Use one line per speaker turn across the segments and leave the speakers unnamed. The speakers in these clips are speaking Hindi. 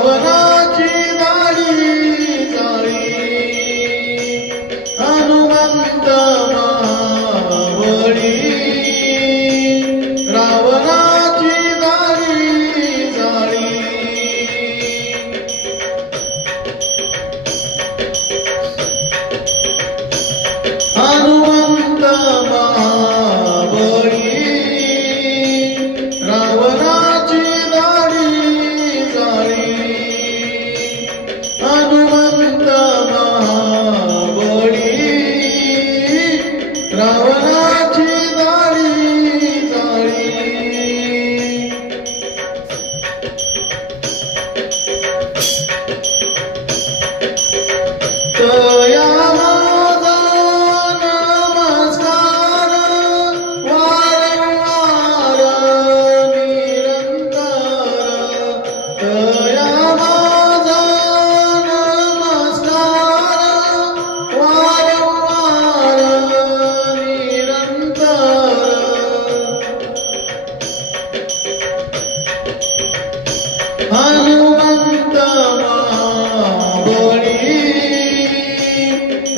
ಸಂಕಲ್ಪವನಾ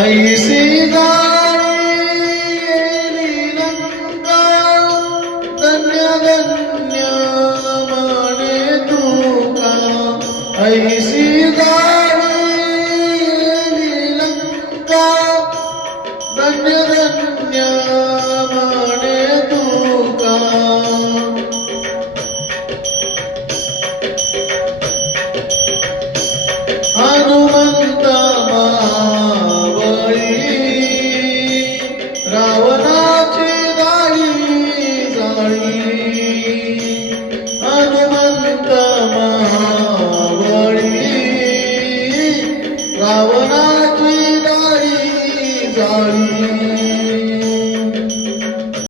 धन्य धन्या I well, wanna.